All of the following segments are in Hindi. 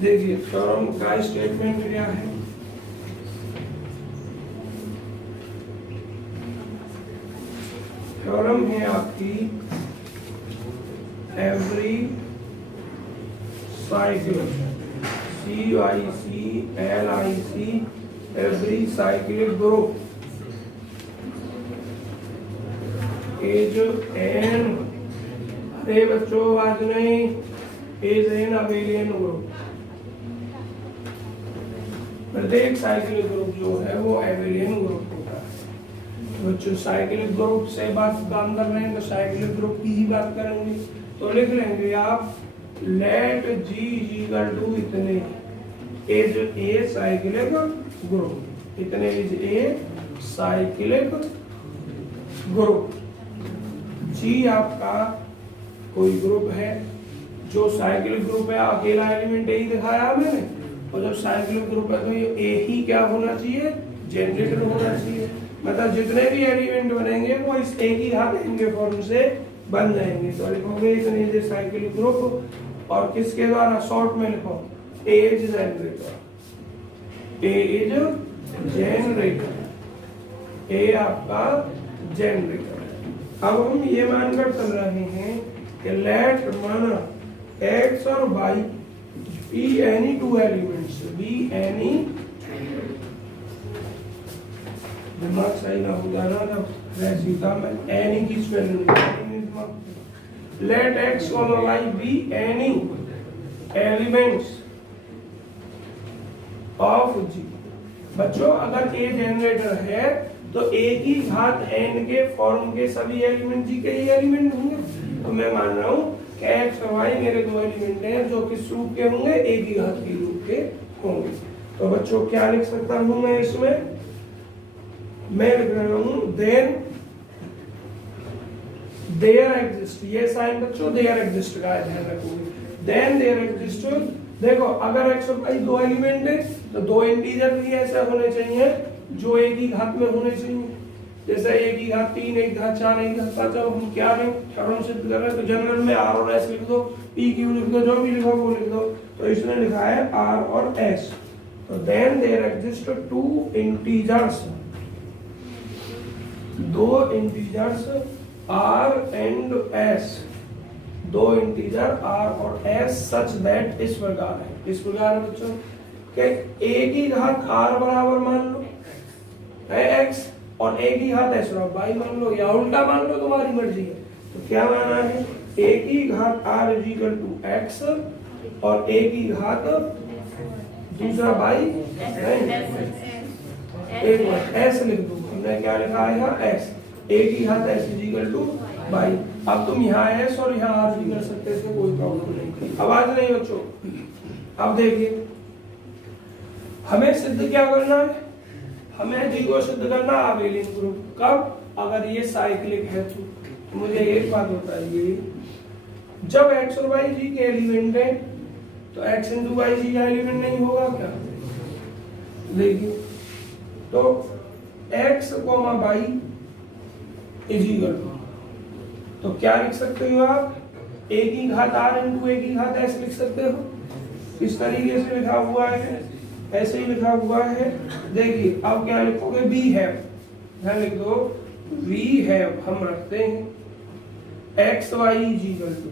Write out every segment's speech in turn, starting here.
देखिए थ्योरम का स्टेटमेंट क्या है। थ्योरम है आपकी every cyclic CYCLIC every cyclic group is an, अरे बच्चों आज नहीं, इज एन अबेलियन ग्रुप। प्रत्येक साइक्लिक ग्रुप जो है वो एबेलियन ग्रुप होता है। बच्चों साइक्लिक ग्रुप से बात कर रहे हैं तो साइक्लिक ग्रुप की ही बात करेंगे। तो लिख लेंगे आप लेट G इक्वल टू इतने इज ए साइक्लिक ग्रुप, इतने is a cyclic group. G आपका कोई ग्रुप है जो साइक्लिक ग्रुप है, अकेला एलिमेंट ही दिखाया मैंने। और जब साइक्लिक ग्रुप है तो ये ए ही क्या होना चाहिए, जनरेटर होना चाहिए। मतलब जितने भी एलिमेंट बनेंगे वो इस ए की घात n के फॉर्म से बन जाएंगे। तो लिखोगे इतने इज साइक्लिक ग्रुप और किसके द्वारा, शॉर्ट में लिखो A is generator, A is generator, A आपका जनरेटर। अब हम ये मानकर चल रहे हैं कि लेट माना x और y be any two elements, be any, दिमाग सही ना हो जाना जब सीधा मैं any की स्पेलिंग let x और y be any elements of G। बच्चों अगर a जनरेटर है तो a की घात n के फॉर्म के सभी एलिमेंट G के ही एलिमेंट होंगे। तो मैं मान रहा हूँ कि x और y मेरे दो एलिमेंट हैं जो किस रूप के होंगे, a की घात के रूप के होंगे। तो बच्चों क्या लिख सकता हूँ मैं इसमें, मैं लिख रहा हूँ देन देयर एग्जिस्ट, ये साइन बच्चों देयर एग्जिस्ट का ध्यान रखोगे। देन देयर एग्जिस्ट, देखो अगर x और y दो एलिमेंट है तो दो इंटीजर भी ऐसे होने चाहिए जो एक ही घात में होने चाहिए। जैसे एक ही घात 3, एक घात 4, एक घात 5। हम क्या नहीं थ्योरम सिद्ध कर रहे हैं तो जनरल में r और s लिख दो, p q लिख दो, जो भी लिखो वो लिख दो। तो इसने लिखा है r और s। तो then there exist two integers, दो इंटीजर्स r एंड s, दो इंटीजर r और s सच दैट, इस प्रकार है, इस प्रकार बच्चों कि a की घात r बराबर मान लो है x और a की घात s y मान लो, या उल्टा मान लो, तुम्हारी मर्जी है। तो क्या माना है, a की घात r इक्वल टू x और a की घात दूसरा y एक s लिख दो। हमने क्या लिखा है यहाँ s, a की घात s इक्वल टू y। अब तुम यहाँ s और यहाँ r भी कर सकते थे, कोई प्रॉब्लम नहीं। आवाज नहीं बच्चों। अब देखिए हमें सिद्ध क्या करना है, हमें जी को सिद्ध करना अबेलियन ग्रुप। कब, अगर ये साइक्लिक है तो मुझे एक बात बताइए, जब x और y जी के एलिमेंट है तो x इंटू y जी का एलिमेंट नहीं होगा क्या। देखिए तो x comma y is equal to, तो क्या लिख सकते हो आप, a की घात r इंटू a की घात s लिख सकते हो। इस तरीके से लिखा हुआ है, ऐसे ही लिखा हुआ है। देखिए अब क्या लिखोगे, वी हैव, यहाँ लिख दो वी हैव, हम रखते हैं x y is equal to,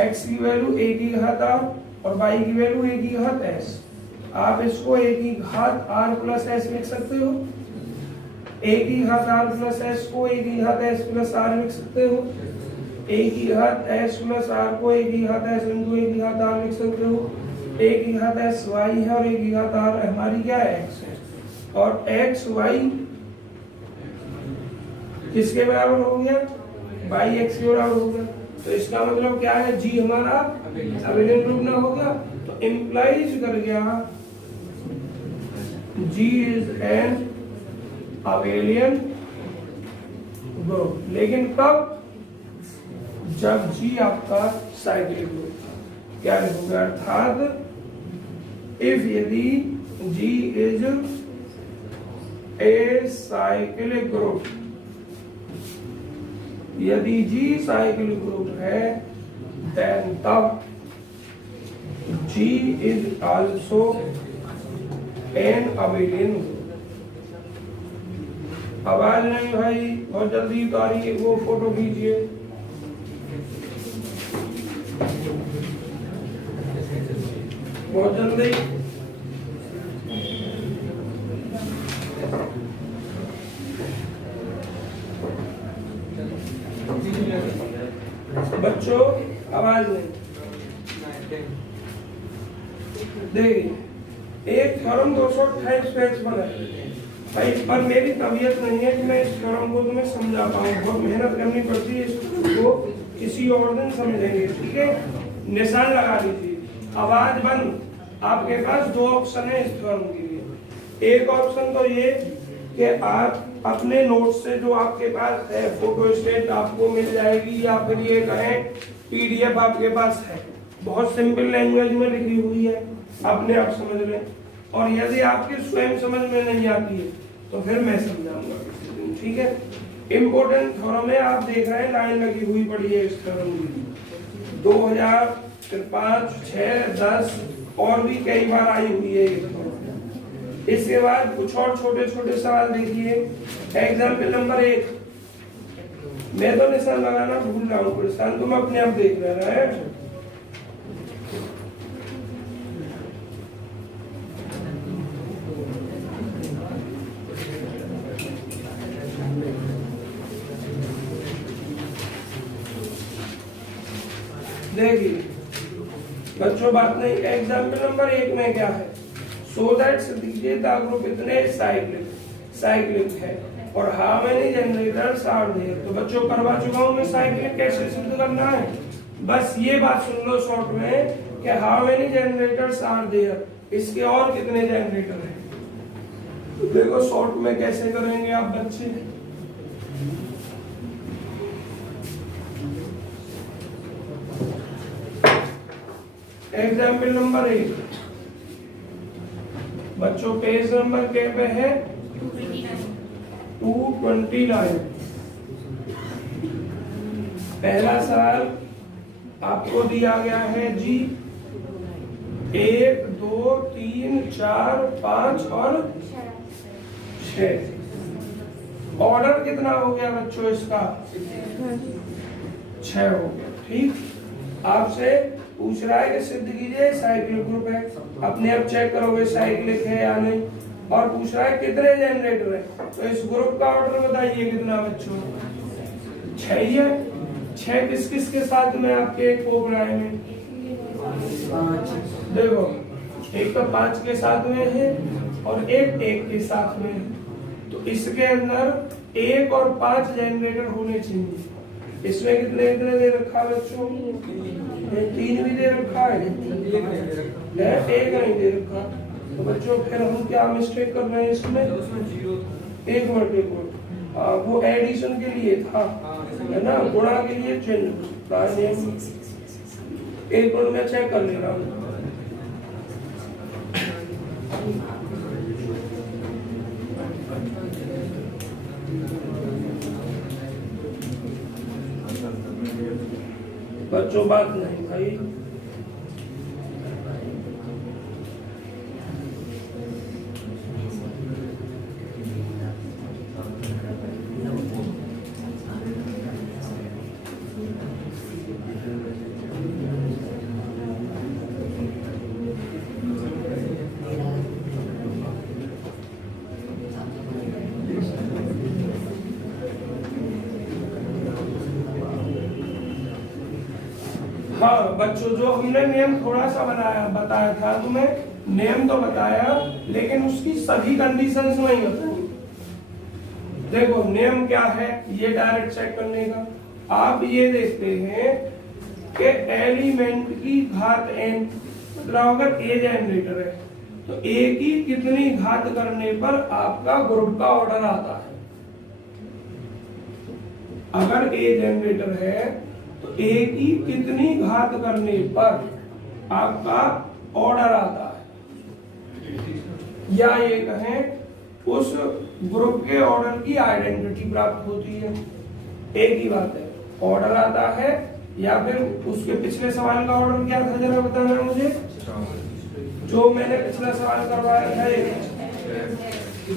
x की वैल्यू a की घात r और y की वैल्यू a की घात s। आप इसको a की घात r प्लस s लिख सकते हो, a की घात r प्लस s को a की घात s प्लस r लिख सकते हो, a की घात s प्लस r को a की घात s इंटू a की घात r लिख सकते हो। a की घात s y है और a की घात r हमारी क्या है, x है। और x y किसके बराबर हो गया, y x के बराबर हो गया। तो इसका मतलब क्या है, g हमारा अबेलियन ग्रुप ना हो गया। तो इंप्लाइज कर गया g is an abelian group. लेकिन कब, जब g आपका साइक्लिक ग्रुप। क्या लिखोगे, अर्थात इफ यदि G is a cyclic group, यदि G साइक्लिक ग्रुप है देन तब G She is also an abelian group। आवाज नहीं भाई, बहुत जल्दी उतारिए, वो फोटो खींचिए। बहुत जल्दी। बच्चों आवाज नहीं। देखिए, एक थ्योरम 228 पेज पर है भाई, पर मेरी तबीयत नहीं है कि मैं इस थ्योरम को तुम्हें समझा पाऊँ, बहुत मेहनत करनी पड़ती है, इसको किसी और दिन समझेंगे, ठीक है। निशान लगा दीजिए, आवाज बंद। आपके पास दो ऑप्शन है इस थ्योरम के लिए। एक ऑप्शन तो ये कि आप अपने नोट से जो आपके पास है फोटो स्टेट आपको मिल जाएगी, या फिर ये कहें पीडीएफ आपके पास है, बहुत सिंपल लैंग्वेज में लिखी हुई है, अपने आप समझ लें। और यदि आपके स्वयं समझ में नहीं आती है तो फिर मैं समझाऊंगा, ठीक है। इम्पोर्टेंट थ्योरम है, आप देख रहे हैं लाइन लगी हुई पड़ी है इस थ्योरम की, 2000 फिर 5 6 10 और भी कई बार आई हुई है ये थ्योरम। इसके बाद कुछ और छोटे छोटे सवाल देखिए। एग्जाम्पल नंबर 1, मैं तो निशान लगाना भूल रहा हूँ, निशान तुम अपने आप देख रहे हैं। देखिए बच्चों, बात नहीं। एग्जाम्पल नंबर 1 में क्या है, सो दैट ग्रुप इतने साइक्लिक है और how many generators are there. तो बच्चों करवा चुका हूं मैं, साइक्लिक कैसे सिद्ध करना है, बस ये बात सुन लो शॉर्ट में कि how many generators are there, इसके और कितने जनरेटर हैं। तो देखो शॉर्ट में कैसे करेंगे आप बच्चे। एग्जाम्पल नंबर 1 बच्चों पेज नंबर क्या पे है, 229। पहला सवाल आपको दिया गया है जी, 1 2 3 4 5 और 6। ऑर्डर कितना हो गया बच्चों इसका, 6 हो गया, ठीक। आपसे पूछ रहा है कि सिद्ध कीजिए साइक्लिक ग्रुप है, अपने आप चेक करोगे साइक्लिक है या नहीं। और पूछ रहा है कितने जनरेटर है, तो इस ग्रुप का ऑर्डर बताइए कितना बच्चों, 6 ही है। 6 किस किस के साथ में आपके कोबराए में, 5। देखो एक तो 5 के साथ में है और एक के साथ में है, तो इसके अंदर 1 और 5 जनरेटर होने चाहिए। इसमें कितने कितने दे रखा है बच्चों, 3 भी दे रखा है, 1 नहीं दे रखा। तो बच्चों फिर हम क्या मिस्टेक कर रहे हैं इसमें, 1 मिनट वो एडिशन के लिए था, है ना, गुणा के लिए चिन्ह। 1 मिनट में चेक कर ले रहा हूँ। बच्चों बात नहीं भाई, हाँ बच्चों, जो हमने नियम थोड़ा सा बताया था तुम्हें, नियम तो बताया लेकिन उसकी सभी कंडीशंस नहीं बताई। देखो नियम क्या है, ये डायरेक्ट चेक करने का, आप ये देखते हैं कि एलिमेंट की घात n, मतलब अगर ए जनरेटर है तो ए की कितनी घात करने पर आपका ग्रुप का ऑर्डर आता है। अगर ए जनरेटर है तो ए की कितनी घात करने पर आपका ऑर्डर आता है, या ये कहें उस ग्रुप के ऑर्डर की आइडेंटिटी प्राप्त होती है। एक ही बात है, ऑर्डर आता है या फिर उसके पिछले सवाल का ऑर्डर क्या था जरा बताना मुझे। जो मैंने पिछला सवाल करवाया था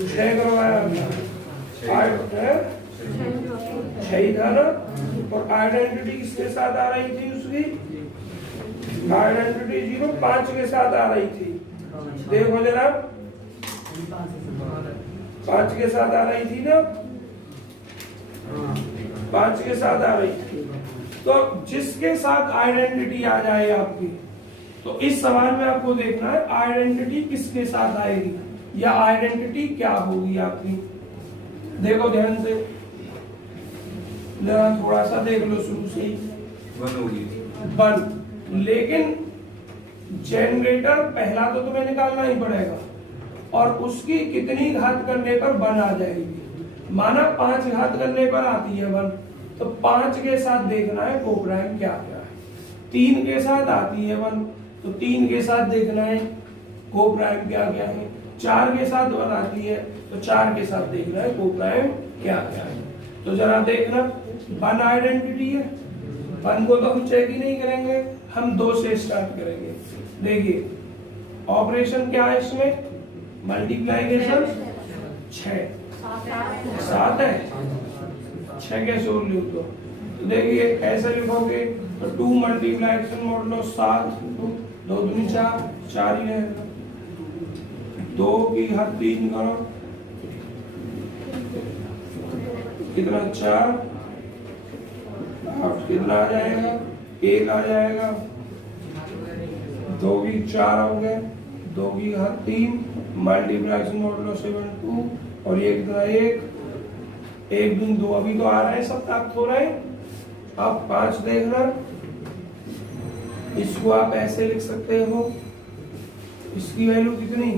6 करवाया था, 6 ही था ना। और आइडेंटिटी किसके साथ आ रही थी उसकी, आइडेंटिटी 0 5 के साथ आ रही थी। देखो जरा 5 के साथ आ रही थी ना, 5 के साथ आ रही थी। तो जिसके साथ आइडेंटिटी आ जाए आपकी, तो इस सवाल में आपको देखना है आइडेंटिटी किसके साथ आएगी या आइडेंटिटी क्या होगी आपकी। देखो ध्यान से, थोड़ा सा देख लो शुरू से ही 1 होगी 1, लेकिन जनरेटर पहला तो तुम्हें निकालना ही पड़ेगा और उसकी कितनी घात करने पर 1 आ जाएगी। माना 5 घात करने पर आती है 1, तो 5 के साथ देखना है कोप्राइम क्या क्या है। 3 के साथ आती है 1, तो 3 के साथ देखना है कोप्राइम क्या क्या है। 4 के साथ 1 आती है, तो 4 के साथ देखना है कोप्राइम क्या क्या है। तो जरा देखना 1 आइडेंटिटी है, 1 को तो हम चेक ही नहीं करेंगे, हम 2 से स्टार्ट करेंगे। देखिए ऑपरेशन क्या है इसमें, मल्टीप्लाइकेशन 6 7 है, 6 कैसे और लिख दो। तो देखिए ऐसे लिखोगे तो 2 मल्टीप्लाइकेशन मॉडुलो 7, 2 दूनी 4, 4 ही रहेगा। 2 की घात 3 करो कितना 4, कितना आ जाएगा 1 आ जाएगा। 2 की 4 हो गए, 2 की घात 3 मल्टीप्लाइकेशन मॉडुलो 7 2 और ये कितना 1 दूनी 2, अभी तो आ रहे हैं सब प्राप्त हो रहे हैं। अब 5 देखना, इसको आप ऐसे लिख सकते हो, इसकी वैल्यू कितनी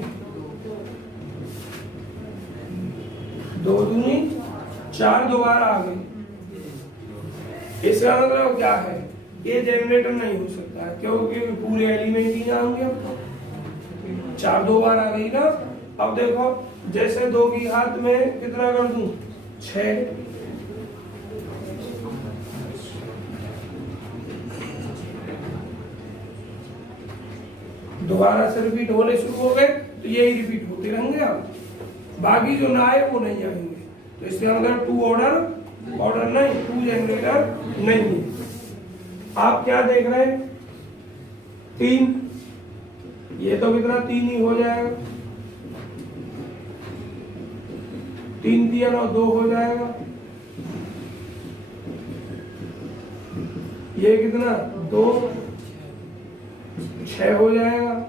2 दूनी 4 दोबारा आ गई। इसका मतलब क्या है, ये जनरेटर नहीं हो सकता है क्योंकि पूरे एलिमेंट ही जाएंगे। 4 दो बार आ गई ना। अब देखो जैसे 2 की घात में कितना कर दूं 6, दोबारा से रिपीट होने शुरू हो गए तो यही रिपीट होते रहेंगे। अब बाकी जो ना आए वो नहीं आएंगे। तो इसके अंदर 2 ऑर्डर नहीं, 2 जनरेटर नहीं है। आप क्या देख रहे हैं 3, ये तो कितना 3 ही हो जाएगा, 3 3 और 2 हो जाएगा। ये कितना 2 6 हो जाएगा।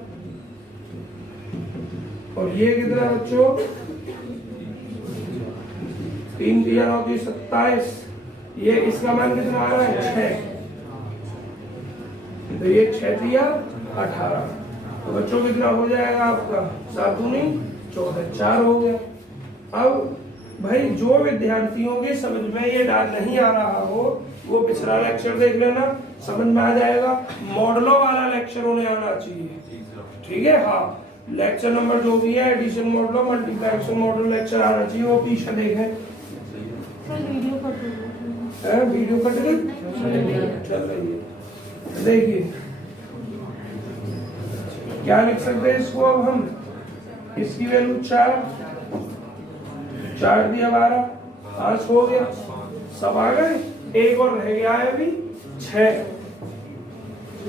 और ये कितना बच्चों 3 3 और 2 27, ये इसका मान कितना आ रहा है 6, तो ये 6 3 18। तो बच्चों कितना हो जाएगा आपका 7 दूनी 14, 4 हो गया। अब भाई जो विद्यार्थियों के समझ में ये नहीं आ रहा हो वो पिछला लेक्चर देख लेना, समझ में आ जाएगा। मॉडलों वाला लेक्चर उन्हें आना चाहिए, ठीक है। हाँ, लेक्चर नंबर जो भी है edition model multiplication model lecture आना चाहिए, वो पीछे देखें। वीडियो कट गई चल रही है। देखिए क्या लिख सकते हैं इसको, अब हम इसकी वैल्यू 4 दिया 12 5 हो गया, सब आ गए। एक और रह गया है अभी 6।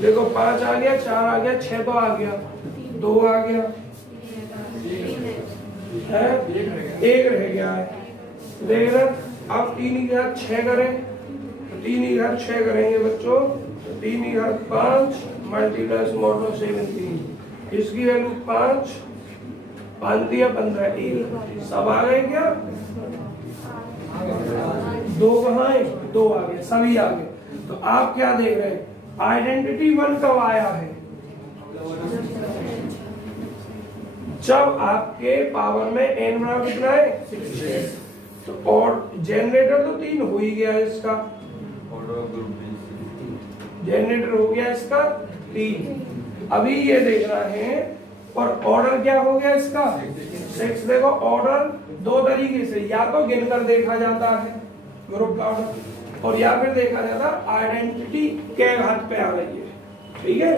देखो 5 आ गया, 4 आ गया, 6 तो आ गया, 2 आ गया है, 1 रह गया है। देख रहे अब 3 की घात 6 करें, 3 की घात 6 करेंगे बच्चों, 3 की घात 5 मल्टीप्लाइकेशन मॉडुलो 7 3, इसकी वैल्यू 5 5 दिया 15 1, सब आ गए क्या 2 कहाँ है 2 आ गए, सभी आ गए। तो आप क्या देख रहे हैं आइडेंटिटी 1 कब आया है, जब आपके पावर में n बराबर कितना है 6। तो और जनरेटर तो 3 हो ही गया इसका, जनरेटर हो गया इसका 3। अभी ये देख रहे हैं और ऑर्डर क्या हो गया इसका 6। देखो ऑर्डर 2 तरीके से, या तो गिनकर देखा जाता है ग्रुप का ऑर्डर, और या फिर देखा जाता आइडेंटिटी के घात पे आ रही है, ठीक है।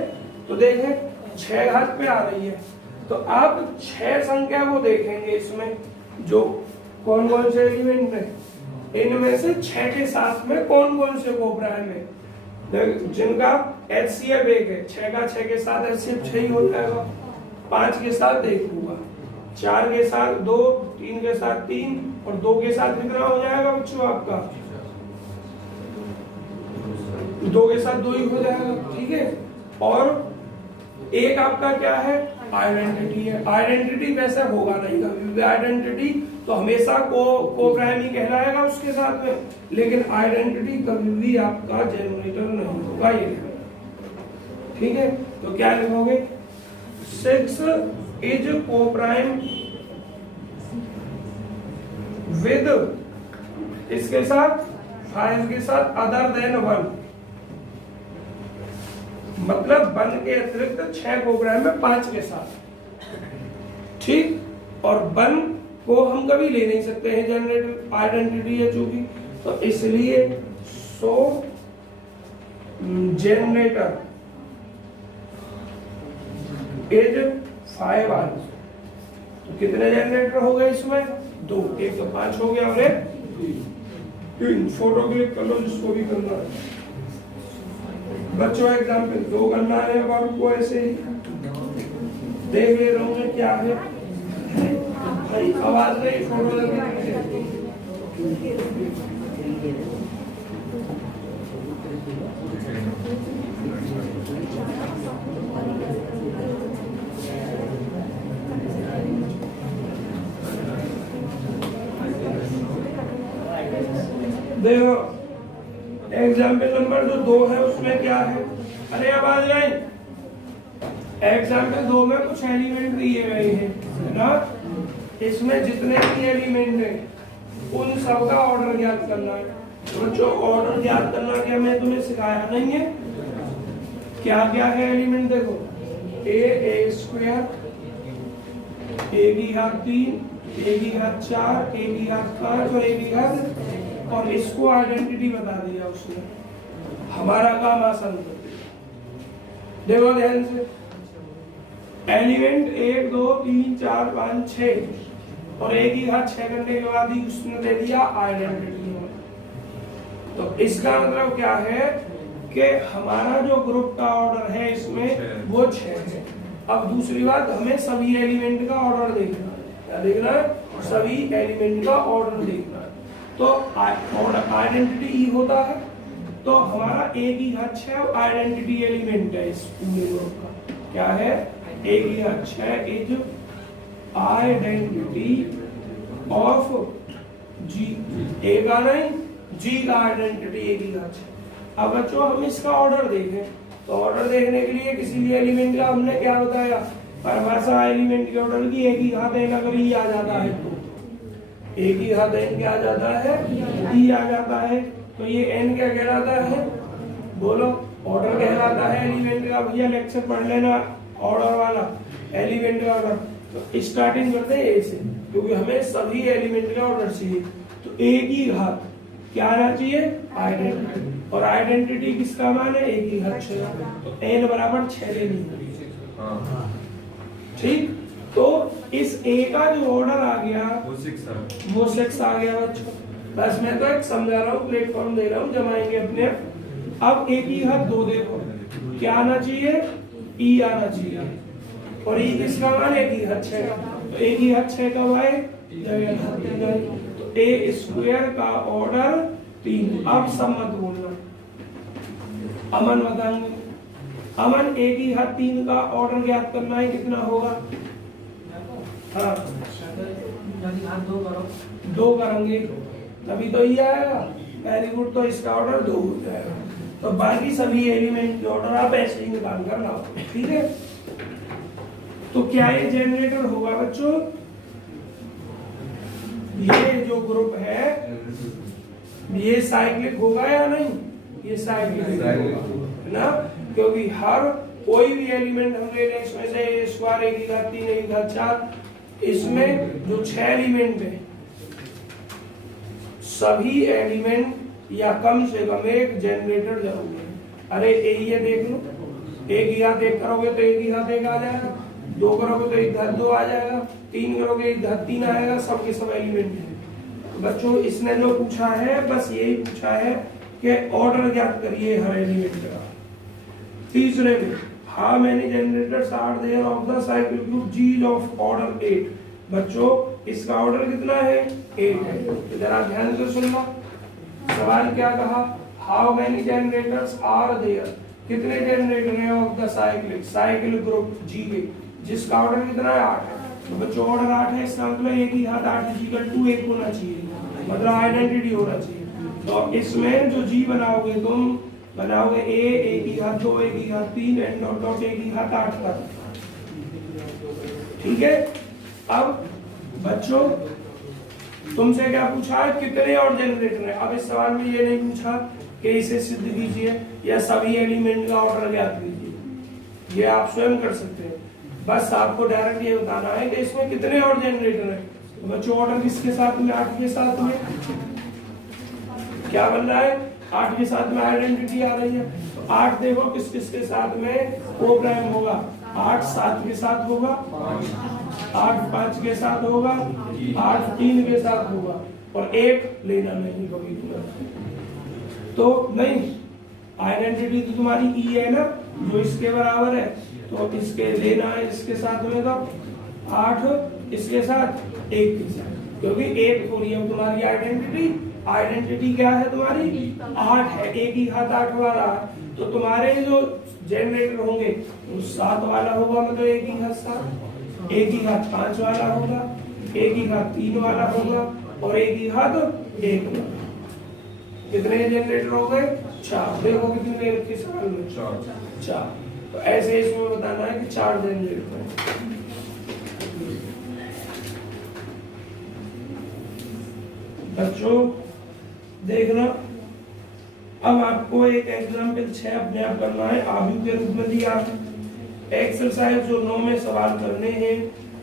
तो देखें 6 घात पे आ रही है, तो आप 6 संख्या को देखेंगे इसमें जो कौन कौन से एलिमेंट है, इनमें से 6 के साथ में कौन कौन से कोप्राइम है जिनका HCF 1 है। 6 का 6 के साथ HCF 6 ही हो जाएगा, 5 के साथ 1 होगा, 4 के साथ 2, 3 के साथ 3 और 2 के साथ कितना हो जाएगा बच्चों आपका, 2 के साथ 2 ही हो जाएगा, ठीक है। और एक आपका क्या है, आइडेंटिटी है। आइडेंटिटी वैसे होगा नहीं कभी, आइडेंटिटी तो हमेशा कोप्राइम ही कहलाएगा उसके साथ में, लेकिन आइडेंटिटी कभी भी आपका जनरेटर नहीं होगा, ये ठीक है। तो क्या लिखोगे, 6 इज कोप्राइम विद इसके साथ 5 के साथ अदर देन 1, मतलब 1 के अतिरिक्त 6 कोप्राइम में 5 के साथ, ठीक। और 1 को हम कभी ले नहीं सकते हैं, जनरेटर आइडेंटिटी है चूंकि, तो इसलिए जनरेटर इज 5 आर। तो कितने जनरेटर हो गए इसमें, 2, एक तो 5 हो गया और एक फोटो क्लिक कर लो जिसको भी करना है बच्चों। एग्जाम्पल 2 करना है, अब आपको ऐसे ही देख ले रहा हूँ क्या है भाई, आवाज नहीं, फोटो लगे। देखो एग्जाम्पल नंबर जो 2 है उसमें क्या है, अरे आवाज नहीं, एग्जाम्पल 2 में कुछ एलिमेंट दिए गए हैं ना, इसमें जितने भी एलिमेंट हैं उन सब का ऑर्डर ज्ञात करना है। तो जो ऑर्डर ज्ञात करना क्या मैं तुम्हें सिखाया नहीं है, क्या क्या है एलिमेंट देखो, a स्क्वायर, a की घात 3, a की घात 4, a की घात 5 और a की घात, और इसको आइडेंटिटी बता दिया उसने, हमारा काम आसान कर दिया। देखो ध्यान से, एलिमेंट 1 2 3 4 5 6 और एक ही घात 6 करने के बाद ही उसने दे दिया आइडेंटिटी। तो इसका मतलब क्या है कि हमारा जो ग्रुप का ऑर्डर है इसमें वो 6 है। अब दूसरी बात, हमें सभी एलिमेंट का ऑर्डर देखना है, क्या देखना है, सभी एलिमेंट का ऑर्डर देखना है। तो ऑर्डर आइडेंटिटी ई होता है, तो हमारा एक ही घात 6 आइडेंटिटी एलिमेंट है इस पूरे ग्रुप का, क्या है, एक ही घात 6 इज आइडेंटिटी ऑफ जी, ए का नहीं जी का आइडेंटिटी एक ही घात 6। अब बच्चों हम इसका ऑर्डर देखें, तो ऑर्डर देखने के लिए किसी भी एलिमेंट का हमने क्या बताया, परिभाषा एलिमेंट के ऑर्डर की एक ही घात n अगर ई आ जाता है तो एक ही घात n क्या आ जाता है, ई आ जाता है, तो ये n क्या कहलाता है, बोलो, ऑर्डर कहलाता है एलिमेंट का। भैया लेक्चर पढ़ लेना ऑर्डर वाला, एलिमेंट का ऑर्डर। तो स्टार्टिंग करते हैं ए से, क्योंकि हमें सभी एलिमेंट का ऑर्डर चाहिए। तो एक ही घात क्या आना चाहिए, आइडेंटिटी, और आइडेंटिटी किसका मान है, एक ही घात 6, तो n बराबर 6 लेनी है, ठीक। तो इस a का जो ऑर्डर आ गया वो 6 आ गया बच्चों। बस मैं तो एक समझा रहा हूँ, प्लेटफॉर्म दे रहा हूँ, जमाएंगे अपने। अब एक ही घात 2 देखो क्या आना चाहिए, e आना चाहिए, और e किसका मान, एक ही घात 6, तो एक ही घात 6 कब आए, तो a स्क्वायर का ऑर्डर 3। अब सब मत बोलना, अमन बताएंगे। अमन एक ही घात 3 का ऑर्डर ज्ञात करना है, कितना होगा, हाँ 2 करेंगे तभी तो ये आएगा, वेरी गुड। तो इसका ऑर्डर 2 हो जाएगा। तो बाकी सभी एलिमेंट के ऑर्डर आप ऐसे ही निकाल कर लाओ, ठीक है। तो क्या ये जनरेटर होगा बच्चों, ये जो ग्रुप है ये साइक्लिक होगा या नहीं, ये साइक्लिक है ना, क्योंकि हर कोई भी एलिमेंट हम ले लें, इसमें से स्क्वायर एक ही घात 3 एक ही घात 4, इसमें जो 6 एलिमेंट है सभी एलिमेंट या कम से कम एक जनरेटर जरूर है। अरे ये देख लो, एक ही हाथ एक करोगे तो एक ही हाथ एक आ जाएगा, दो करोगे तो एक हाथ दो आ जाएगा, तीन करोगे एक हाथ तीन आएगा, सबके सब एलिमेंट है। बच्चों इसने जो पूछा है बस यही पूछा है कि ऑर्डर ज्ञात करिए हर एलिमेंट का। तीसरे में how many generators are there of the cycle group G of order 8। बच्चों इसका ऑर्डर कितना है? 8 है। जरा ध्यान से सुनना, सवाल क्या कहा? How many generators are there, कितने जनरेटर हैं of the cycle group G के, जिसका ऑर्डर कितना है? 8 है। तो बच्चों ऑर्डर 8 है, इसका मतलब एक ही हाथ 8 इक्वल टू 1 होना चाहिए, मतलब आइडेंटिटी होना चाहिए। तो इसमें जो जी बनाओगे तुम, बनाओगे एक ही हाथ 2, एक ही हाथ 3 एंड डॉट डॉट एक ही हाथ 8 का। ठीक है। अब बच्चों तुमसे क्या पूछा है? कितने और जनरेटर है। अब इस सवाल में ये नहीं पूछा कि इसे सिद्ध कीजिए या सभी एलिमेंट का ऑर्डर ज्ञात कीजिए, ये आप स्वयं कर सकते हैं। बस आपको डायरेक्ट ये बताना है कि इसमें कितने और जनरेटर है। तो बच्चों ऑर्डर किसके साथ में? 8 के साथ में। क्या बन रहा है? 8 के साथ में आइडेंटिटी आ रही है। तो 8 देखो किस किस के साथ में को प्राइम होगा। 8 7 के साथ होगा, 8 5 के साथ होगा, 8 3 के साथ होगा, और 1 लेना नहीं कभी तो नहीं। आइडेंटिटी तो तुम्हारी ई है ना, जो इसके बराबर है, तो इसके लेना है इसके साथ में, तो 8 इसके साथ 1 के साथ, क्योंकि 1 हो रही है तुम्हारी आइडेंटिटी। आइडेंटिटी क्या है तुम्हारी? 8 है, एक ही हाथ 8 वाला। तो तुम्हारे जो जनरेटर होंगे वो 7 वाला होगा, मतलब एक ही हाथ 7, एक ही हाथ 5 वाला होगा, एक ही हाथ 3 वाला होगा, और एक ही हाथ 1 वाला। कितने जनरेटर हो गए? 4। देखो कितने रखे सवाल में? 4। तो ऐसे इसमें बताना है कि 4 जनरेटर है। बच्चों देखना, अब आपको एक एग्जाम्पल 6 अपने आप करना है, आयु के रूप में दिया है। एक्सरसाइज जो 9 में सवाल करने हैं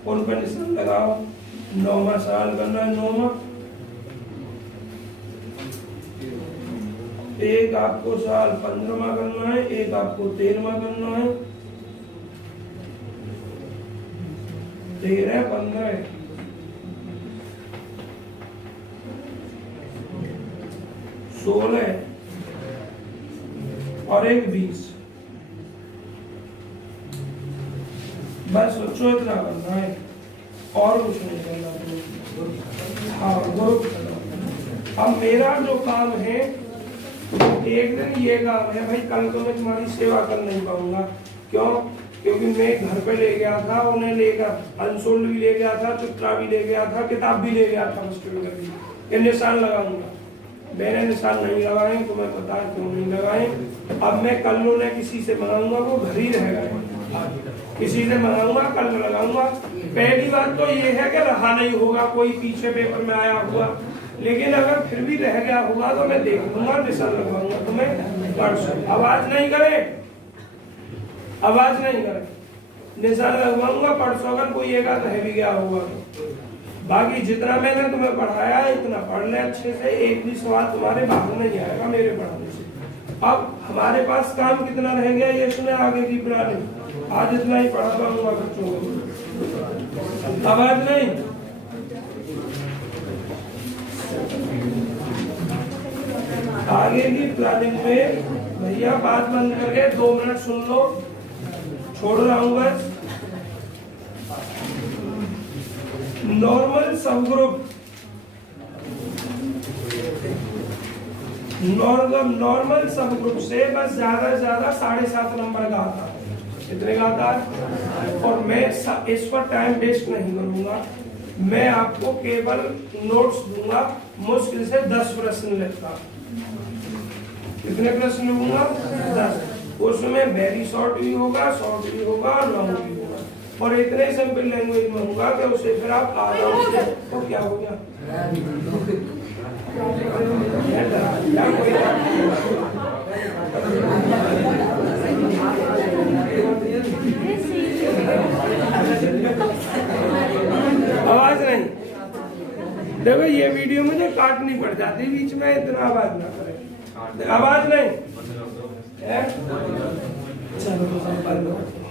उन पर निशान लगाओ। 9वां सवाल करना है। 9वां एक आपको सवाल 15वां करना है, एक आपको 13वां करना है। 13 15 16 और एक 20। बस बच्चों इतना करना है और कुछ नहीं करना। हाँ ग्रुप। अब मेरा जो काम है, एक दिन ये काम है भाई, कल तो मैं तुम्हारी सेवा कर नहीं पाऊंगा। क्यों? क्योंकि मैं घर पे ले गया था, उन्हें लेकर अनसोल्ड भी ले गया था, चित्रा भी ले गया था, किताब भी ले गया था, ये निशान लगाऊंगा। मैंने निशान नहीं लगाए, तो मैं बता क्यों नहीं लगाए। अब मैं कल उन्हें किसी से मंगाऊंगा, वो घर ही रहेगा, किसी से मंगाऊंगा, कल लगाऊंगा। पहली बात तो ये है कि रहा नहीं होगा, कोई पीछे पेपर में आया हुआ, लेकिन अगर फिर भी रह गया होगा तो मैं देख लूंगा, निशान लगवाऊंगा। तो मैं परसों आवाज नहीं करे, आवाज नहीं करे, निशान लगवाऊंगा। परसों अगर कोई एक आध रह भी गया होगा तो बाकी जितना मैंने तुम्हें पढ़ाया है इतना पढ़ ले अच्छे से, एक भी सवाल तुम्हारे बाहर नहीं आएगा मेरे पढ़ाने से। अब हमारे पास काम कितना रह गया ये सुने, आगे की प्लानिंग। आज इतना ही पढ़ा पाऊंगा बच्चों को, आवाज नहीं। आगे की प्लानिंग में भैया बात बंद करके 2 मिनट सुन लो, छोड़ रहा हूं बस। नॉर्मल सबग्रुप, नॉर्मल सबग्रुप से बस ज्यादा से ज्यादा 7.5 नंबर का आता है। कितने का आता है? और मैं इस पर टाइम वेस्ट नहीं करूंगा, मैं आपको केवल नोट्स दूंगा। मुश्किल से 10 प्रश्न लिखता। कितने प्रश्न लूंगा? 10। उसमें वेरी शॉर्ट भी होगा, शॉर्ट भी होगा, लॉन्ग भी होगा, और इतने सिंपल लैंग्वेज में होगा कि उसे फिर आप आराम से। तो क्या हो गया? आवाज नहीं। देखो ये वीडियो मुझे काटनी पड़ जाती बीच में, इतना आवाज ना करें। आवाज नहीं है। चलो तो सब बंद हो।